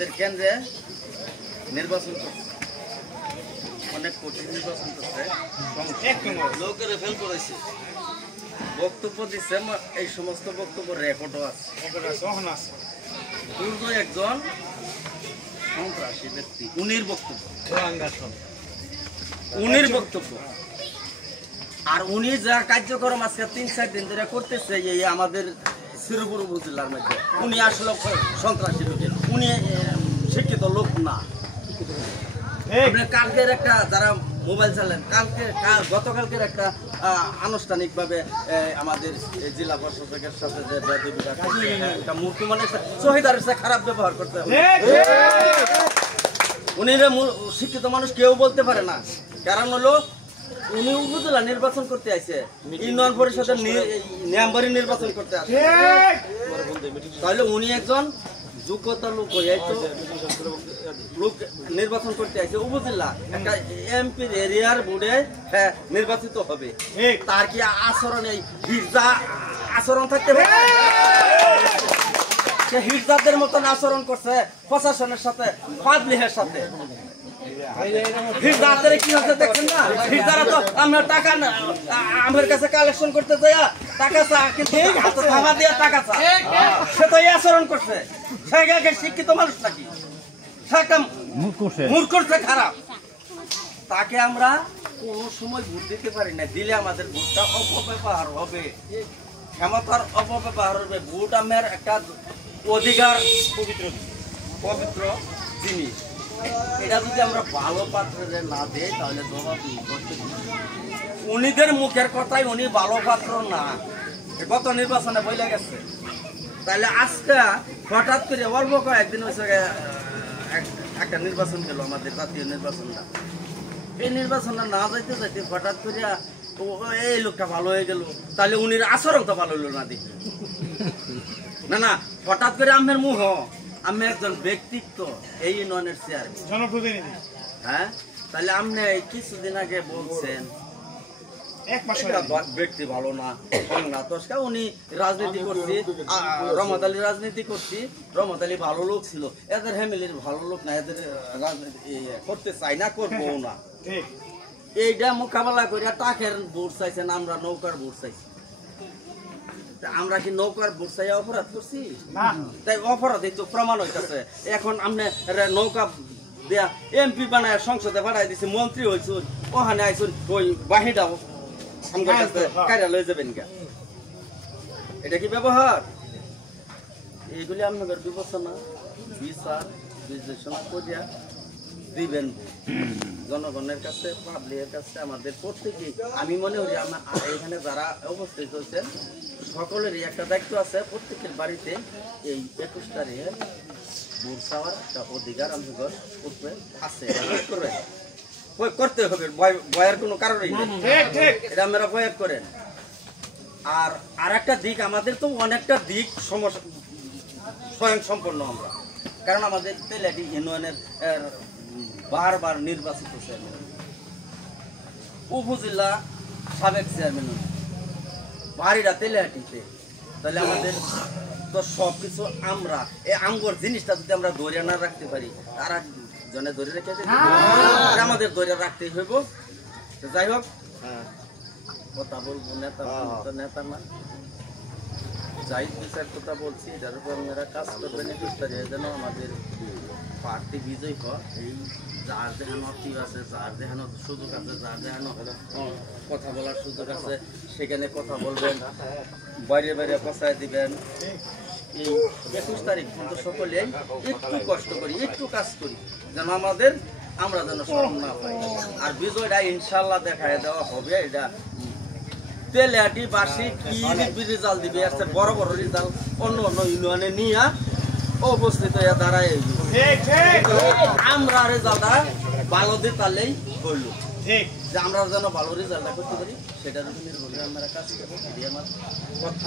আমাদের কেন্দ্রে নির্বাচন করছে, অনেক কঠিন নির্বাচন করছে, লোকের ফেল করেছে, বক্তব্য দিচ্ছে, এই সমস্ত বক্তব্য রেকর্ডও আছে। দুর্গ একজন সন্ত্রাসী ব্যক্তি, উনির বক্তব্য আর উনি যা কার্যক্রম আজকে ৩-৪ দিন ধরে করতেছে এই আমাদের শ্রীপুর উপজেলার মধ্যে, উনি আসলে সন্ত্রাসী লোক, উনি শিক্ষিত লোক না। কালকের একটা যারা মোবাইল চালান, গতকালকের একটা আনুষ্ঠানিকভাবে আমাদের জেলা প্রশাসকের সাথে যে একটা মূর্তি মানে শহীদারের সাথে খারাপ ব্যবহার করতে হবে। উনি শিক্ষিত মানুষ কেউ বলতে পারে না, কারণ হলো উনি উপজেলা নির্বাচন করতে আসে, ইউনিয়ন পরিষদের মেম্বারি নির্বাচন করতে আসে, তাহলে উনি একজন যোগ্যতা লোক লোক নির্বাচন করতে আসে উপজেলা একটা এমপির এরিয়ার বোর্ডে নির্বাচিত হবে, তার কি আচরণ এই হিজড়া আচরণ থাকতে পারে? সে হিজড়াদের মতন আচরণ করছে প্রশাসনের সাথে, পাবলিকের সাথে। হিজড়াদের কি হচ্ছে দেখছেন না? হিজড়ারা তো আমরা টাকা আমার কাছে কালেকশন করতে যাই, টাকা চা, কিন্তু থামা দিয়ে টাকা চা, সে তো এই আচরণ করছে। সে শিক্ষিত মানুষ নাকি? সে একটা মূর্খ, খারাপ। তাকে আমরা কোন সময় ভোট দিতে পারি না, দিলে আমাদের ভোটটা অপব্যবহার হবে, ক্ষমতার অপব্যবহার হবে। ভোট আমার একটা অধিকার, পবিত্র জিনিস, এটা যদি আমরা ভালো পাত্রে না দেই তাহলে জবাব করতে। উনিদের মুখের কথাই উনি ভালো পাত্র না, গত নির্বাচনে বইলে গেছে। তাহলে আজকে হঠাৎ করে অল্প কয়েকদিন হয়েছে একটা নির্বাচন গেল, আমাদের জাতীয় নির্বাচনটা। এই নির্বাচনটা না যাইতে যাইতে হঠাৎ করে এই লোকটা ভালো হয়ে গেল, তাহলে উনির আচরণ তো ভালো হইল না দেখি না। হঠাৎ করে আমের মুহ, আমি একজন ব্যক্তিত্ব, এই ইউনিয়নের চেয়ারম্যান, জনপ্রতিনিধি। হ্যাঁ, তাহলে আপনি কিছুদিন আগে বলছেন ব্যক্তি ভালো না, উনি রাজনীতি করছি, রহমত আলী রাজনীতি করছি, রহমত আলী ভালো লোক ছিল, এদের ফ্যামিলির ভালো লোক না, এদের রাজনীতি করতে চাই না, করবো না। এইটা মোকাবেলা করিয়া টাকের ভোট চাইছেন, আমরা নৌকার ভোট চাইছি। আমরা কি নৌকার ভোট চাই অপরাধ করছি? তাই অপরাধী তো প্রমাণ হইতেছে। এখন আপনি নৌকা দেয়া এমপি বানায় সংসদে বাড়াই দিছে, মন্ত্রী হয়েছুন, ওখানে আইসুন ওই বাহিটা কার্যালয়ে যাবেন গা, এটা কি ব্যবহার? এইগুলি আপনাদের বিবেচনা বিচার বিশ্লেষণ করিয়া দিবেন জনগণের কাছে, পাবলিকের কাছে, আমাদের প্রত্যেকেই। আমি মনে করি এখানে যারা উপস্থিত হয়েছেন সকলেরই একটা দায়িত্ব আছে, প্রত্যেকের বাড়িতে এই 21 তারিখে ভোট চাওয়ার একটা অধিকার আমাদের উপরে আছে, করতে হবে, ভয়ের কোনো কারণই নেই, এটা আপনারা প্রয়োগ করেন। আর একটা দিক, আমাদের তো অনেকটা দিক সমস্যা স্বয়ং সম্পন্ন আমরা, কারণ আমাদের তেলাটি ইউনিয়নের বারবার নির্বাচিত চেয়ারম্যান, উপজেলা সাবেক চেয়ারম্যান, বাড়িটা তেলাটিতে। তাহলে আমাদের তো সবকিছু আমরা এই আমগর জিনিসটা যদি আমরা ধরে না রাখতে পারি, তারা জনে ধরে রেখে আমাদের ধরে রাখতেই হইব। যাই হোক, কথা বলবো, নেতা নেতা না, যাই বিচার কথা বলছি, এটার উপর আপনারা কাজ করবেন, যেন আমাদের প্রার্থী বিজয় হয়। এই যার দেখানো অ্যাক্টিভ আছে, যার দেখানো সুযোগ আছে, যার দেখানো কথা বলার সুযোগ আছে, সেখানে কথা বলবেন, বাইরে বাইরে পচায় দিবেন। এই 21 তারিখ কিন্তু সকলেই একটু কষ্ট করি, একটু কাজ করি, যেন আমরা যেন শরম না পাই। আর বিজয়টা ইনশাল্লাহ দেখায় দেওয়া হবে। এটা তেলিয়াটি বাসী কি রেজাল্ট দিবে, আসছে বড় বড় রেজাল্ট অন্য অন্য ইউনিয়নে নিয়ে উপস্থিত হয়ে দাঁড়ায়। আমরা রেজাল্টটা ভালো দিয়ে তাহলেই হইল, যে আমরা যেন ভালো রেজাল্টটা করতে পারি, সেটার উপর নির্ভর করে আমরা কাজ করবো। আমার কথা।